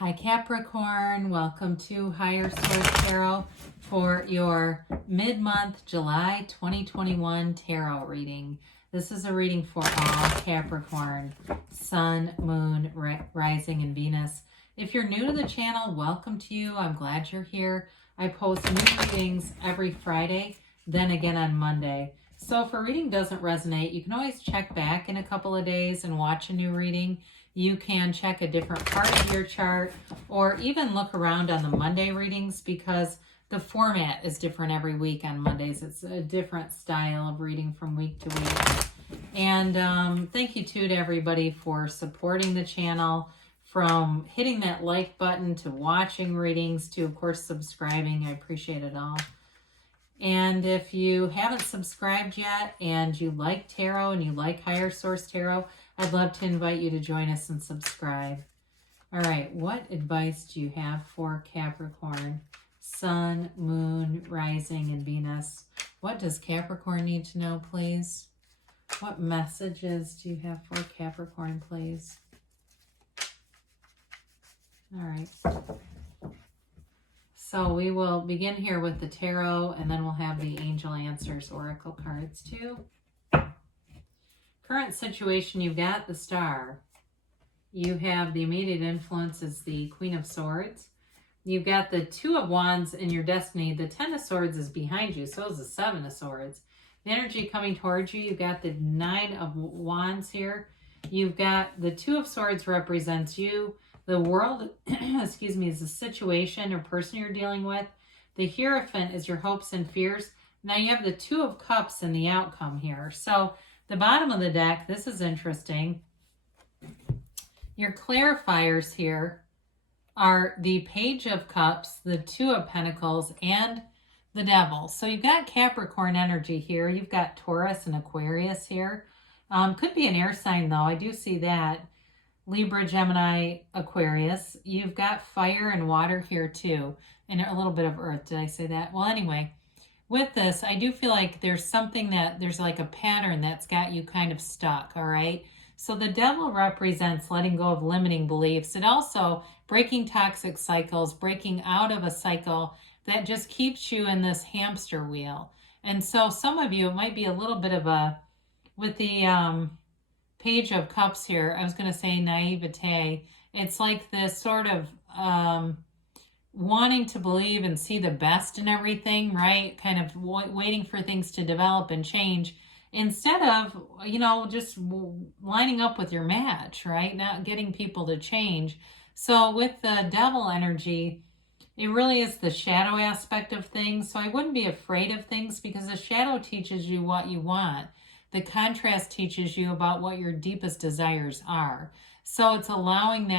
Hi Capricorn, welcome to Higher Source Tarot for your mid-month July 2021 tarot reading. This is a reading for all Capricorn, Sun, Moon, Rising, and Venus. If you're new to the channel, welcome to you. I'm glad you're here. I post new readings every Friday, then again on Monday. So if a reading doesn't resonate, you can always check back in a couple of days and watch a new reading. You can check a different part of your chart or even look around on the Monday readings because the format is different every week on Mondays. It's a different style of reading from week to week. And thank you too to everybody for supporting the channel, from hitting that like button to watching readings to, of course, subscribing. I appreciate it all. And if you haven't subscribed yet and you like tarot and you like Higher Source Tarot, I'd love to invite you to join us and subscribe. All right, what advice do you have for Capricorn, Sun, Moon, Rising, and Venus? What does Capricorn need to know, please? What messages do you have for Capricorn, please? All right. So we will begin here with the tarot, and then we'll have the Angel Answers Oracle cards too. Current situation, you've got the Star. You have the immediate influence is the Queen of Swords. You've got the Two of Wands in your destiny. The Ten of Swords is behind you, so is the Seven of Swords. The energy coming towards you, you've got the Nine of Wands here. You've got the Two of Swords represents you. The World, excuse me, is the situation or person you're dealing with. The Hierophant is your hopes and fears. Now you have the Two of Cups in the outcome here. So the bottom of the deck, this is interesting. Your clarifiers here are the Page of Cups, the Two of Pentacles, and the Devil. So you've got Capricorn energy here. You've got Taurus and Aquarius here. Could be an air sign, though. I do see that. Libra, Gemini, Aquarius. You've got fire and water here, too. And a little bit of earth. Did I say that? Well, anyway. With this, I do feel like there's something there's like a pattern that's got you kind of stuck, all right? So the Devil represents letting go of limiting beliefs. It also breaking toxic cycles, breaking out of a cycle that just keeps you in this hamster wheel. And so some of you, it might be a little bit of a, with the Page of Cups here, I was going to say naivete. It's like this sort of wanting to believe and see the best in everything, right? Kind of waiting for things to develop and change instead of, just lining up with your match, right? Not getting people to change. So with the Devil energy, it really is the shadow aspect of things. So I wouldn't be afraid of things because the shadow teaches you what you want. The contrast teaches you about what your deepest desires are. So it's allowing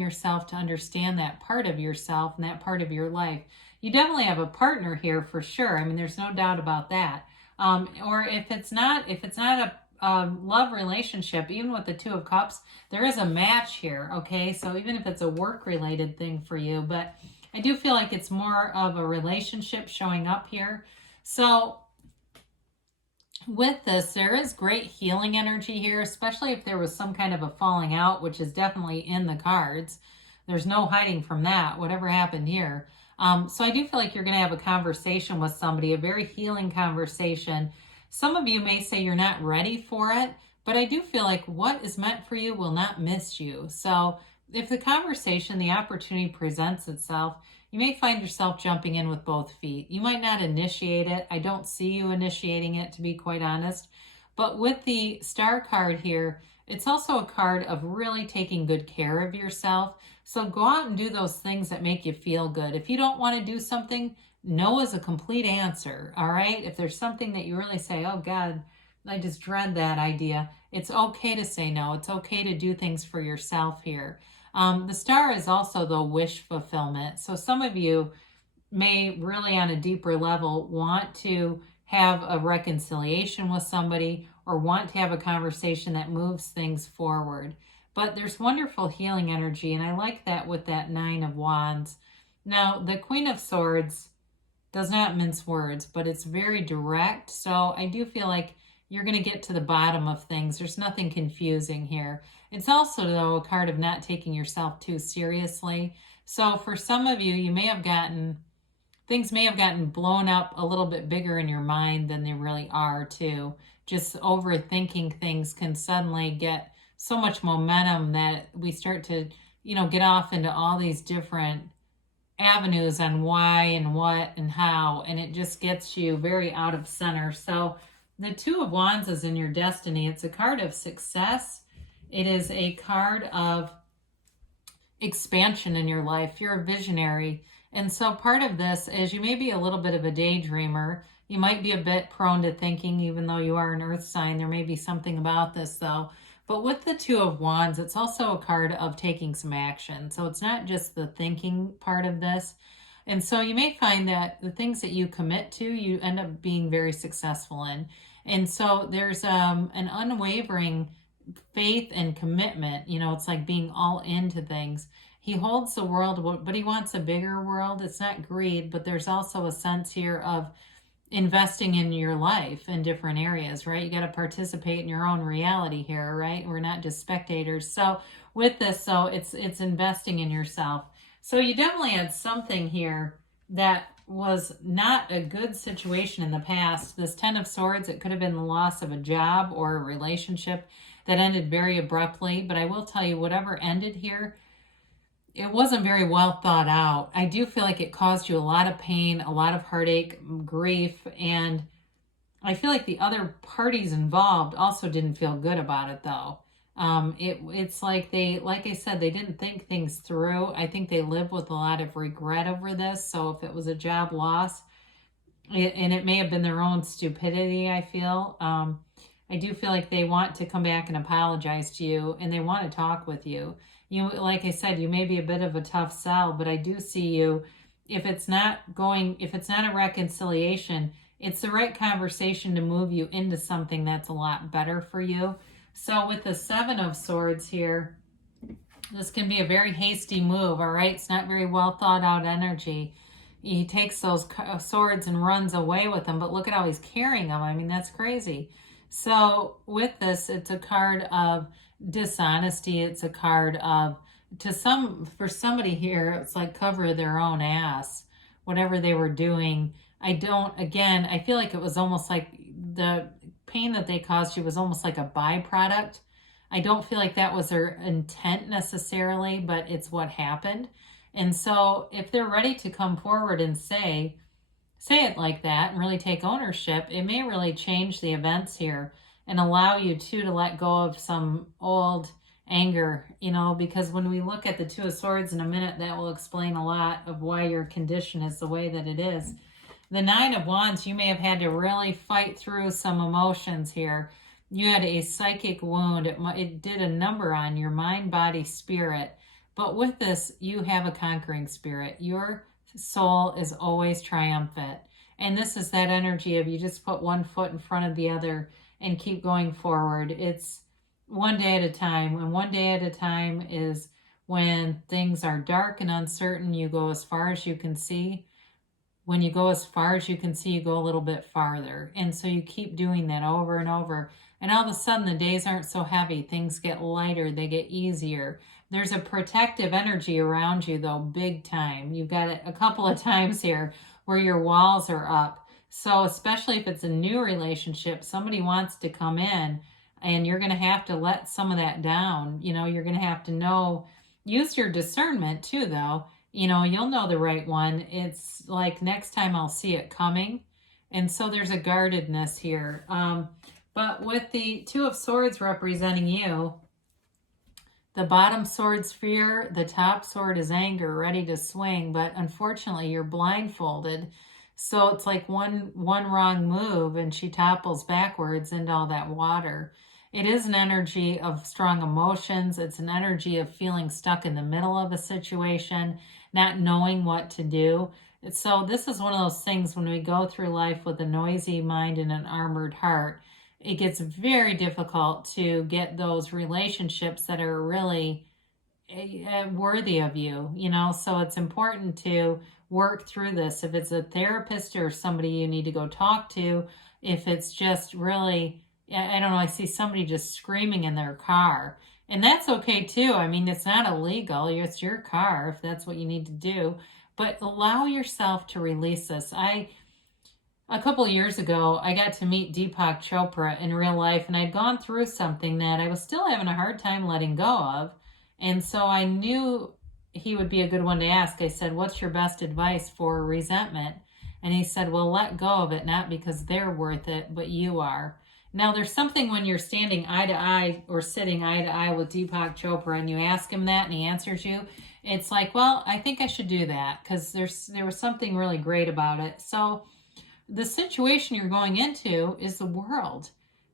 yourself to understand that part of yourself and that part of your life. You definitely have a partner here for sure. I mean, there's no doubt about that. Or if it's not a love relationship, even with the Two of Cups, there is a match here, okay? So even if it's a work-related thing for you, but I do feel like it's more of a relationship showing up here. So with this, there is great healing energy here, especially if there was some kind of a falling out, which is definitely in the cards. There's no hiding from that, whatever happened here. So I do feel like you're going to have a conversation with somebody, a very healing conversation. Some of you may say you're not ready for it, but I do feel like what is meant for you will not miss you. So if the conversation, the opportunity presents itself, you may find yourself jumping in with both feet. You might not initiate it. I don't see you initiating it, to be quite honest. But with the Star card here, it's also a card of really taking good care of yourself. So go out and do those things that make you feel good. If you don't want to do something, no is a complete answer, all right? If there's something that you really say, oh God, I just dread that idea, it's okay to say no. It's okay to do things for yourself here. The Star is also the wish fulfillment. So some of you may really on a deeper level want to have a reconciliation with somebody or want to have a conversation that moves things forward. But there's wonderful healing energy, and I like that with that Nine of Wands. Now, the Queen of Swords does not mince words, but it's very direct. So I do feel like you're going to get to the bottom of things. There's nothing confusing here. It's also, though, a card of not taking yourself too seriously. So for some of you, you may have gotten things may have gotten blown up a little bit bigger in your mind than they really are, too. Just overthinking things can suddenly get so much momentum that we start to, get off into all these different avenues on why and what and how, and it just gets you very out of center. So the Two of Wands is in your destiny. It's a card of success. It is a card of expansion in your life. You're a visionary. And so part of this is you may be a little bit of a daydreamer. You might be a bit prone to thinking, even though you are an earth sign. There may be something about this, though. But with the Two of Wands, it's also a card of taking some action. So it's not just the thinking part of this. And so you may find that the things that you commit to, you end up being very successful in. And so there's an unwavering faith and commitment. It's like being all into things. He holds the world, but he wants a bigger world. It's not greed, but there's also a sense here of investing in your life in different areas, right? You got to participate in your own reality here, right? We're not just spectators. So with this, so it's investing in yourself. So you definitely had something here that was not a good situation in the past. This Ten of Swords, it could have been the loss of a job or a relationship that ended very abruptly. But I will tell you, whatever ended here, it wasn't very well thought out. I do feel like it caused you a lot of pain, a lot of heartache, grief, and I feel like the other parties involved also didn't feel good about it, though. It's like like I said, they didn't think things through. I think they lived with a lot of regret over this. So if it was a job loss, and it may have been their own stupidity, I feel. I do feel like they want to come back and apologize to you, and they want to talk with you. Like I said, you may be a bit of a tough sell, but I do see you. If it's not a reconciliation, it's the right conversation to move you into something that's a lot better for you. So with the Seven of Swords here, this can be a very hasty move, all right? It's not very well thought out energy. He takes those swords and runs away with them, but look at how he's carrying them. I mean, that's crazy. So with this, it's a card of dishonesty. It's a card of, for somebody here, it's like cover their own ass, whatever they were doing. I feel like it was almost like the pain that they caused you was almost like a byproduct. I don't feel like that was their intent necessarily, but it's what happened. And so if they're ready to come forward and say it like that and really take ownership, it may really change the events here and allow you to let go of some old anger, because when we look at the Two of Swords in a minute, that will explain a lot of why your condition is the way that it is. The Nine of Wands, you may have had to really fight through some emotions here. You had a psychic wound. It did a number on your mind, body, spirit. But with this, you have a conquering spirit. Your soul is always triumphant. And this is that energy of you just put one foot in front of the other and keep going forward. It's one day at a time. And one day at a time is when things are dark and uncertain, you go as far as you can see. When you go as far as you can see, you go a little bit farther. And so you keep doing that over and over. And all of a sudden, the days aren't so heavy. Things get lighter. They get easier. There's a protective energy around you, though, big time. You've got it a couple of times here where your walls are up. So especially if it's a new relationship, somebody wants to come in, and you're going to have to let some of that down. You're going to have to use your discernment, too, though. You'll know the right one. It's like next time I'll see it coming. And so there's a guardedness here. But with the Two of Swords representing you, the bottom sword's fear, the top sword is anger, ready to swing. But unfortunately, you're blindfolded. So it's like one wrong move and she topples backwards into all that water. It is an energy of strong emotions. It's an energy of feeling stuck in the middle of a situation, not knowing what to do. So this is one of those things when we go through life with a noisy mind and an armored heart, it gets very difficult to get those relationships that are really worthy of you, so it's important to work through this. If it's a therapist or somebody you need to go talk to, if it's just really, I don't know, I see somebody just screaming in their car, And that's okay too. I mean, it's not illegal. It's your car if that's what you need to do. But allow yourself to release this. A couple of years ago, I got to meet Deepak Chopra in real life, and I'd gone through something that I was still having a hard time letting go of. And so I knew he would be a good one to ask. I said, "What's your best advice for resentment?" And he said, "Well, let go of it, not because they're worth it, but you are." Now, there's something when you're standing eye to eye or sitting eye to eye with Deepak Chopra and you ask him that and he answers you, it's like, well, I think I should do that because there was something really great about it. So the situation you're going into is the world.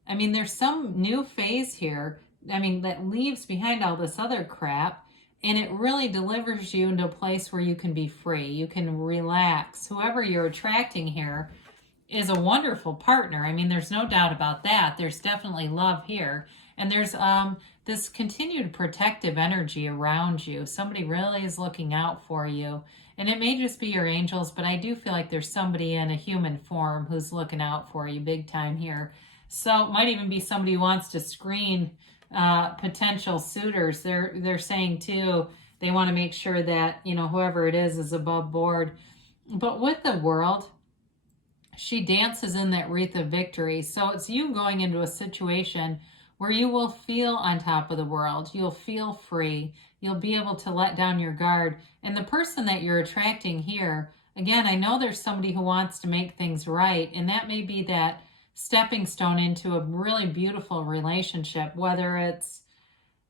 I mean, there's some new phase here, I mean, that leaves behind all this other crap, and it really delivers you into a place where you can be free. You can relax. Whoever you're attracting here is a wonderful partner. I mean, there's no doubt about that. There's definitely love here. And there's this continued protective energy around you. Somebody really is looking out for you. And it may just be your angels, but I do feel like there's somebody in a human form who's looking out for you big time here. So it might even be somebody who wants to screen potential suitors. They're saying too, they want to make sure that, you know, whoever it is above board. But with the world, she dances in that wreath of victory. So it's you going into a situation where you will feel on top of the world. You'll feel free. You'll be able to let down your guard. And the person that you're attracting here, again, I know there's somebody who wants to make things right, and that may be that stepping stone into a really beautiful relationship, whether it's,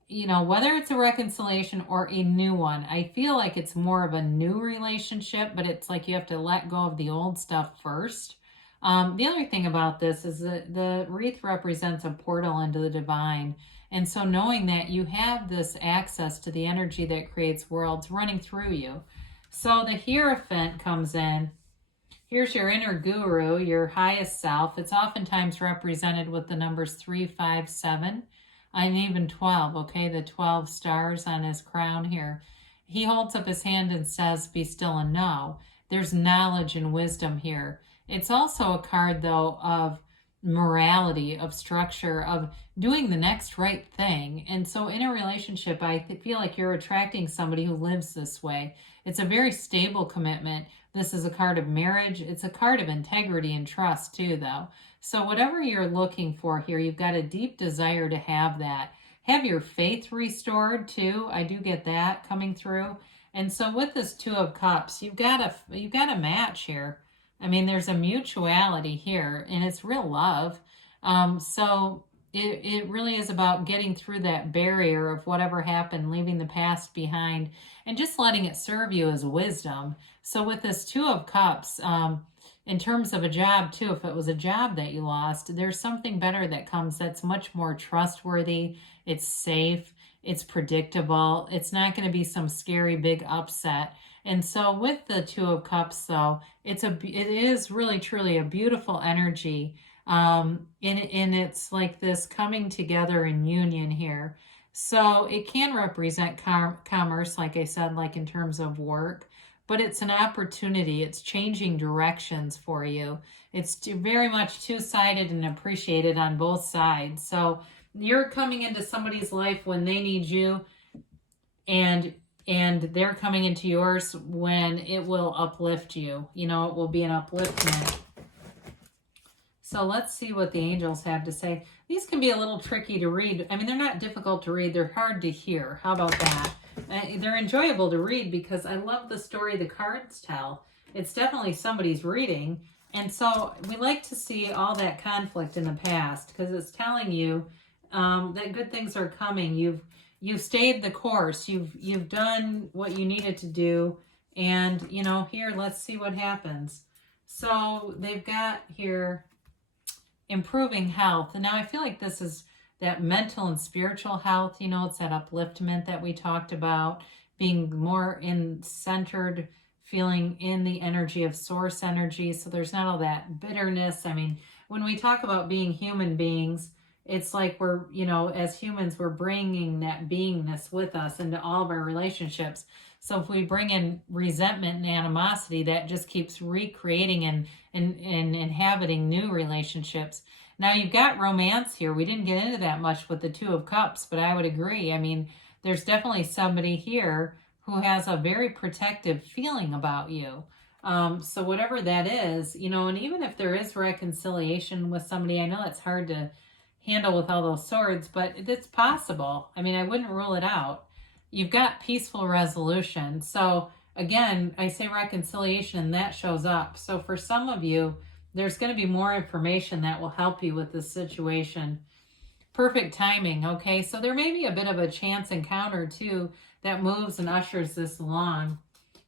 you know, whether it's a reconciliation or a new one. I feel like it's more of a new relationship, but it's like you have to let go of the old stuff first. The other thing about this is that the wreath represents a portal into the divine. And so knowing that you have this access to the energy that creates worlds running through you. So the Hierophant comes in. Here's your inner guru, your highest self. It's oftentimes represented with the numbers 3, 5, 7, and even 12, okay? The 12 stars on his crown here. He holds up his hand and says, "Be still and know." There's knowledge and wisdom here. It's also a card, though, of morality, of structure, of doing the next right thing. And so in a relationship, I feel like you're attracting somebody who lives this way. It's a very stable commitment. This is a card of marriage. It's a card of integrity and trust too, though. So whatever you're looking for here, you've got a deep desire to have that. Have your faith restored too. I do get that coming through. And so with this Two of Cups, you've got a match here. I mean, there's a mutuality here, and it's real love. So it really is about getting through that barrier of whatever happened, leaving the past behind, and just letting it serve you as wisdom. So with this Two of Cups, in terms of a job too, if it was a job that you lost, there's something better that comes that's much more trustworthy. It's safe. It's predictable. It's not going to be some scary big upset. And so with the Two of Cups, though, it is really truly a beautiful energy. And it's like this coming together in union here. So it can represent commerce, like I said, like in terms of work, but it's an opportunity. It's changing directions for you. It's very much two-sided and appreciated on both sides. So you're coming into somebody's life when they need you, and they're coming into yours when it will uplift you. You know, it will be an upliftment. So let's see what the angels have to say. These can be a little tricky to read. I mean, they're not difficult to read. They're hard to hear. How about that? They're enjoyable to read because I love the story the cards tell. It's definitely somebody's reading. And so we like to see all that conflict in the past because it's telling you that good things are coming. You've stayed the course. You've done what you needed to do. And, you know, here, let's see what happens. So they've got here improving health. And now I feel like this is that mental and spiritual health. You know, it's that upliftment that we talked about, being more centered, feeling in the energy of source energy. So there's not all that bitterness. I mean, when we talk about being human beings, it's like we're, you know, as humans, we're bringing that beingness with us into all of our relationships. So if we bring in resentment and animosity, that just keeps recreating and inhabiting new relationships. Now you've got romance here. We didn't get into that much with the Two of Cups, but I would agree. I mean, there's definitely somebody here who has a very protective feeling about you. So whatever that is, you know, and even if there is reconciliation with somebody, I know it's hard to handle with all those swords, but it's possible. I mean, I wouldn't rule it out. You've got peaceful resolution. So again, I say reconciliation and that shows up. So for some of you, there's going to be more information that will help you with this situation. Perfect timing, okay? So there may be a bit of a chance encounter too that moves and ushers this along.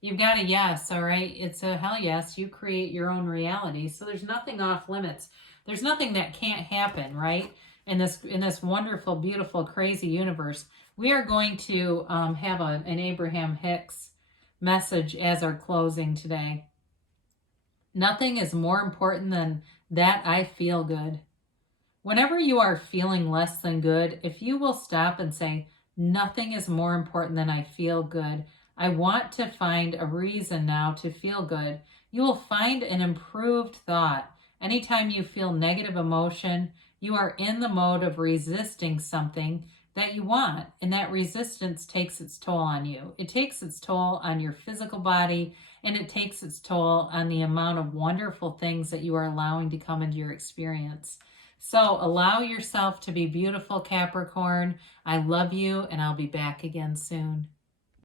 You've got a yes, all right? It's a hell yes. You create your own reality. So there's nothing off limits. There's nothing that can't happen, right? In this wonderful, beautiful, crazy universe. We are going to have an Abraham Hicks message as our closing today. Nothing is more important than that I feel good. Whenever you are feeling less than good, if you will stop and say, nothing is more important than I feel good. I want to find a reason now to feel good. You will find an improved thought. Anytime you feel negative emotion, you are in the mode of resisting something that you want, and that resistance takes its toll on you. It takes its toll on your physical body, and it takes its toll on the amount of wonderful things that you are allowing to come into your experience. So allow yourself to be beautiful, Capricorn. I love you, and I'll be back again soon.